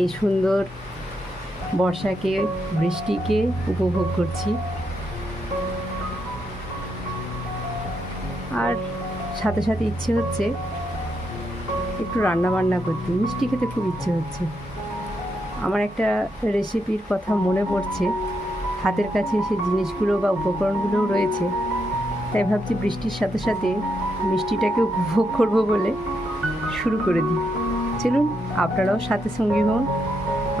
এই সুন্দর বর্ষাকে, বৃষ্টিকে উপভোগ করছি। আর সাথে সাথে ইচ্ছে হচ্ছে একটু রান্না বান্না করতে, মিষ্টি খেতে খুব ইচ্ছে হচ্ছে। আমার একটা রেসিপির কথা মনে পড়ছে, হাতের কাছে সে জিনিসগুলো বা উপকরণগুলোও রয়েছে, তাই ভাবছি বৃষ্টির সাথে সাথে মিষ্টিটাকে উপভোগ করব বলে শুরু করে দিই। চলুন আপনারাও সাথে সঙ্গী হন,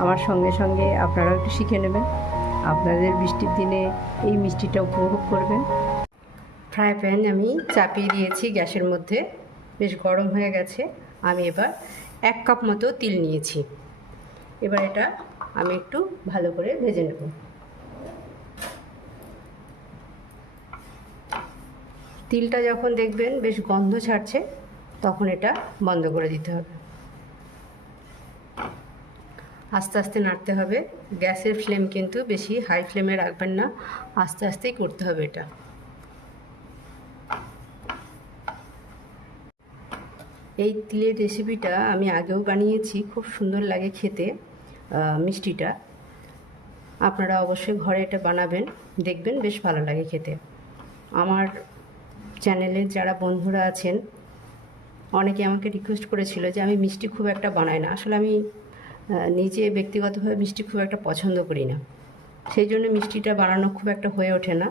আমার সঙ্গে সঙ্গে আপনারাও একটু শিখে নেবেন, আপনাদের বৃষ্টির দিনে এই মিষ্টিটা উপভোগ করবেন। ফ্রাই প্যান আমি চাপিয়ে দিয়েছি গ্যাসের মধ্যে, বেশ গরম হয়ে গেছে। আমি এবার 1 কাপ মতো তিল নিয়েছি। এবার এটা আমি একটু ভালো করে ভেজে নেব। তিলটা যখন দেখবেন বেশ গন্ধ ছাড়ছে, তখন এটা বন্ধ করে দিতে হবে। আস্তে আস্তে নাড়তে হবে। গ্যাসের ফ্লেম কিন্তু বেশি হাই ফ্লেমে রাখবেন না, আস্তে আস্তেই করতে হবে এটা। এই তিলের রেসিপিটা আমি আগেও বানিয়েছি, খুব সুন্দর লাগে খেতে মিষ্টিটা। আপনারা অবশ্যই ঘরে এটা বানাবেন, দেখবেন বেশ ভালো লাগে খেতে। আমার চ্যানেলের যারা বন্ধুরা আছেন, অনেকে আমাকে রিকোয়েস্ট করেছিল যে আমি মিষ্টি খুব একটা বানাই না। আসলে আমি নিজে ব্যক্তিগতভাবে মিষ্টি খুব একটা পছন্দ করি না, সেই জন্য মিষ্টিটা বানানো খুব একটা হয়ে ওঠে না।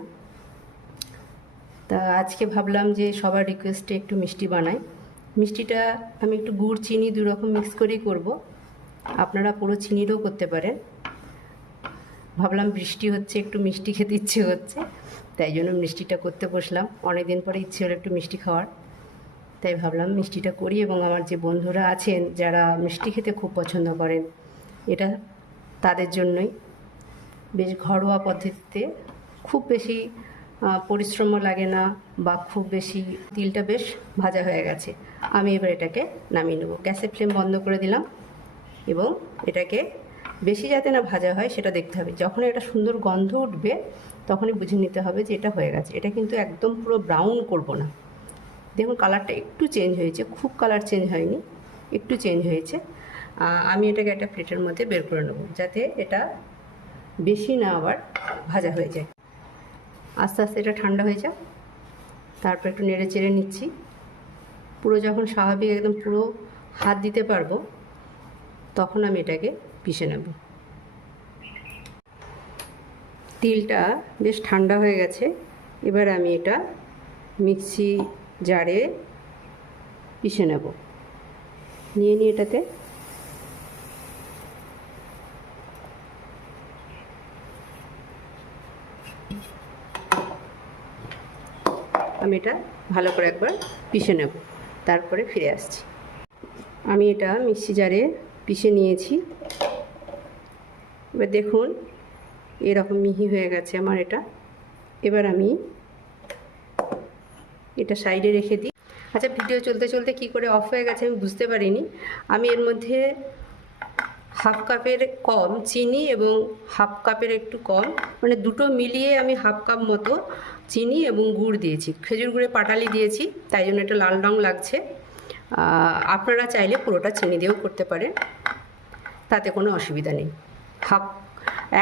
তা আজকে ভাবলাম যে সবার রিকোয়েস্টে একটু মিষ্টি বানাই। মিষ্টিটা আমি একটু গুড় চিনি দু রকম মিক্স করেই করব, আপনারা পুরো চিনিরও করতে পারেন। ভাবলাম বৃষ্টি হচ্ছে, একটু মিষ্টি খেতে ইচ্ছে হচ্ছে, তাই জন্য মিষ্টিটা করতে বসলাম। অনেক দিন পরে ইচ্ছে হলো একটু মিষ্টি খাওয়ার, তাই ভাবলাম মিষ্টিটা করি। এবং আমার যে বন্ধুরা আছেন যারা মিষ্টি খেতে খুব পছন্দ করেন, এটা তাদের জন্যই। বেশ ঘরোয়া পদ্ধতিতে, খুব বেশি পরিশ্রমও লাগে না বা খুব বেশি। তিলটা বেশ ভাজা হয়ে গেছে, আমি এবার এটাকে নামিয়ে নেব। গ্যাসের ফ্লেম বন্ধ করে দিলাম এবং এটাকে বেশি যাতে না ভাজা হয় সেটা দেখতে হবে। যখন একটা সুন্দর গন্ধ উঠবে তখনই বুঝে নিতে হবে যে এটা হয়ে গেছে। এটা কিন্তু একদম পুরো ব্রাউন করব না। দেখুন কালারটা একটু চেঞ্জ হয়েছে, খুব কালার চেঞ্জ হয়নি, একটু চেঞ্জ হয়েছে। আমি এটাকে একটা প্লেটের মধ্যে বের করে নেব, যাতে এটা বেশি না আবার ভাজা হয়ে যায়। আস্তে আস্তে এটা ঠান্ডা হয়ে যায়, তারপর একটু নেড়ে চেড়ে নিচ্ছি। পুরো যখন স্বাভাবিক একদম পুরো হাত দিতে পারবো, তখন আমি এটাকে পিষে নেব। তিলটা বেশ ঠান্ডা হয়ে গেছে, এবার আমি এটা মিক্সি জারে পিষে নেব। নিয়ে এটাতে আমি এটা ভালো করে একবার পিষে নেব, তারপরে ফিরে আসছি। আমি এটা মিক্সি জারে পিষে নিয়েছি। এবার দেখুন এরকম মিহি হয়ে গেছে আমার এটা। এবার আমি এটা সাইডে রেখে দিই। আচ্ছা, ভিডিও চলতে চলতে কী করে অফ হয়ে গেছে আমি বুঝতে পারিনি। আমি এর মধ্যে 1/2 কাপের কম চিনি এবং 1/2 কাপের একটু কম, মানে দুটো মিলিয়ে আমি 1/2 কাপ মতো চিনি এবং গুড় দিয়েছি। খেজুর গুড়ে পাটালি দিয়েছি, তাই জন্য এটা লাল রং লাগছে। আপনারা চাইলে পুরোটা চিনি দিয়েও করতে পারেন, তাতে কোনো অসুবিধা নেই।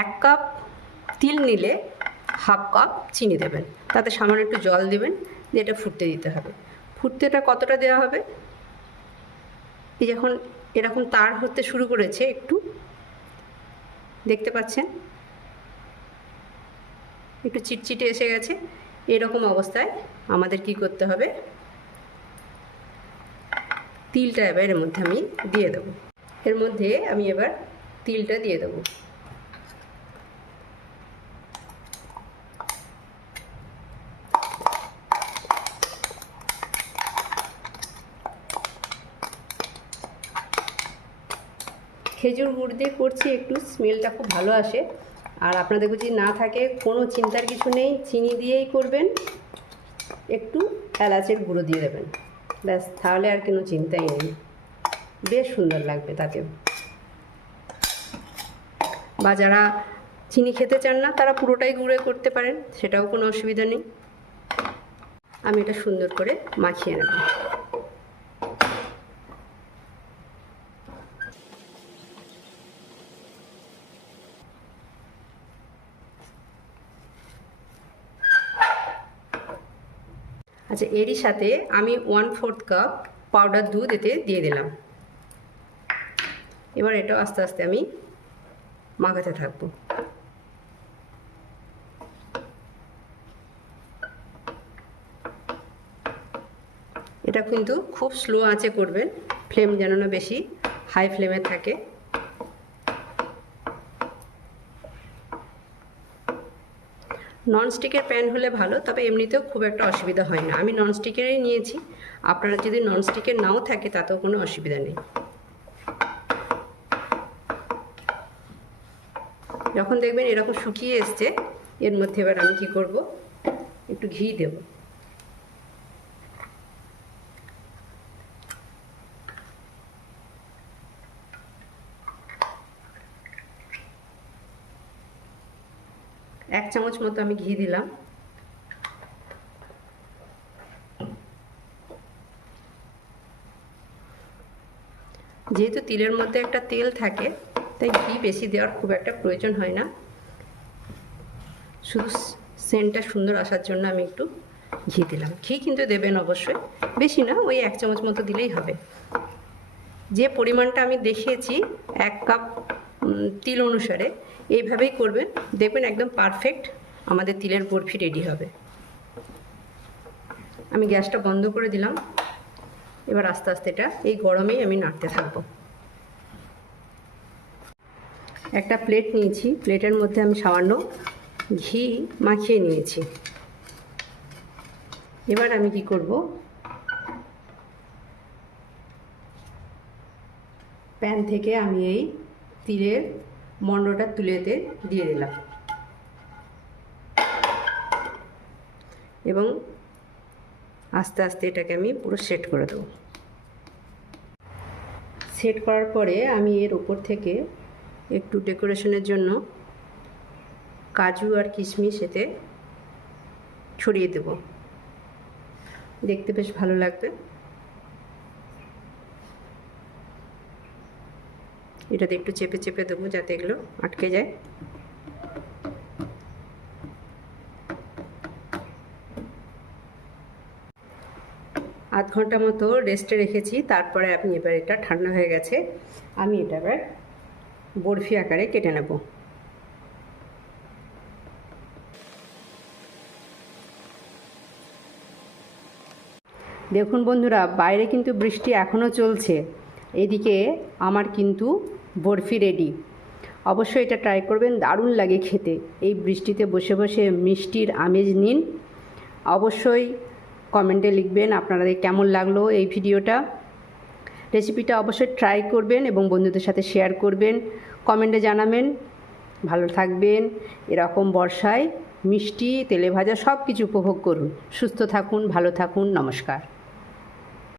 1 কাপ তিল নিলে 1/2 কাপ চিনি দেবেন, তাতে সামান্য একটু জল দেবেন, দিয়ে এটা ফুটতে দিতে হবে। ফুটতেটা কতটা দেওয়া হবে, এই যখন এরকম তার হতে শুরু করেছে, একটু দেখতে পাচ্ছেন একটু চিটচিটে এসে গেছে, এরকম অবস্থায় আমাদের কি করতে হবে, তিলটা এবার এর মধ্যে আমি দিয়ে দেবো। এর মধ্যে আমি এবার তিলটা দিয়ে দেবো। খেজুর গুড় দিয়ে করছি, একটু স্মেলটা খুব ভালো আসে। আর আপনাদের যদি না থাকে কোনো চিন্তার কিছু নেই, চিনি দিয়েই করবেন, একটু এলাচের গুঁড়ো দিয়ে দেবেন, ব্যাস, তাহলে আর কোনো চিন্তাই নেই, বেশ সুন্দর লাগবে তাতেও। বা যারা চিনি খেতে চান না তারা পুরোটাই গুঁড়ো করতে পারেন, সেটাও কোনো অসুবিধা নেই। আমি এটা সুন্দর করে মাখিয়ে নেব। আচ্ছা, এরই সাথে আমি 1/4 কাপ পাউডার দুধ এতে দিয়ে দিলাম। এবার এটাও আস্তে আস্তে আমি মাখাতে থাকবো। এটা কিন্তু খুব স্লো আঁচে করবেন, ফ্লেম যেন না বেশি হাই ফ্লেমে থাকে। ননস্টিকের প্যান হলে ভালো, তবে এমনিতেও খুব একটা অসুবিধা হয় না। আমি ননস্টিকেরই নিয়েছি, আপনারা যদি ননস্টিকের নাও থাকে তাতেও কোনো অসুবিধা নেই। যখন দেখবেন এরকম শুকিয়ে এসছে, এর মধ্যে এবার আমি কি করব, একটু ঘি দেব। এক চামচ মতো আমি ঘি দিলাম। যেহেতু তিলের মধ্যে একটা তেল থাকে, তাই ঘি বেশি দেওয়ার খুব একটা প্রয়োজন হয় না। শুধু সেন্টটা সুন্দর আসার জন্য আমি একটু ঘি দিলাম। ঘি কিন্তু দেবেন অবশ্যই, বেশি না, ওই এক চামচ মতো দিলেই হবে। যে পরিমাণটা আমি দেখিয়েছি 1 কাপ তিল অনুসারে এইভাবেই করবেন, দেখবেন একদম পারফেক্ট আমাদের তিলের বরফি রেডি হবে। আমি গ্যাসটা বন্ধ করে দিলাম। এবার আস্তে আস্তে এটা এই গরমেই আমি নাড়তে থাকবো। একটা প্লেট নিয়েছি, প্লেটের মধ্যে আমি সামান্য ঘি মাখিয়ে নিয়েছি। এবার আমি কি করব, প্যান থেকে আমি এই তিলের মণ্ডটা তুলেতে দিয়ে দিলাম এবং আস্তে আস্তে এটাকে আমি পুরো সেট করে দেবো। সেট করার পরে আমি এর উপর থেকে একটু ডেকোরেশনের জন্য কাজু আর কিশমিশ এতে ছড়িয়ে দেব, দেখতে বেশ ভালো লাগবে। এটাতে একটু চেপে চেপে দেবো যাতে এগুলো আটকে যায়। আধ ঘন্টা মতো রেস্টে রেখেছি, তারপরে আমি এবার এটা ঠান্ডা হয়ে গেছে, আমি এটা এবার বরফি আকারে কেটে নেব। দেখুন বন্ধুরা, বাইরে কিন্তু বৃষ্টি এখনও চলছে, এদিকে আমার কিন্তু বরফি রেডি। অবশ্যই এটা ট্রাই করবেন, দারুণ লাগে খেতে। এই বৃষ্টিতে বসে বসে মিষ্টির আমেজ নিন। অবশ্যই কমেন্টে লিখবেন আপনাদের কেমন লাগলো এই ভিডিওটা। রেসিপিটা অবশ্যই ট্রাই করবেন এবং বন্ধুদের সাথে শেয়ার করবেন, কমেন্টে জানাবেন। ভালো থাকবেন, এরকম বর্ষায় মিষ্টি তেলে ভাজা সব কিছু উপভোগ করুন। সুস্থ থাকুন, ভালো থাকুন, নমস্কার।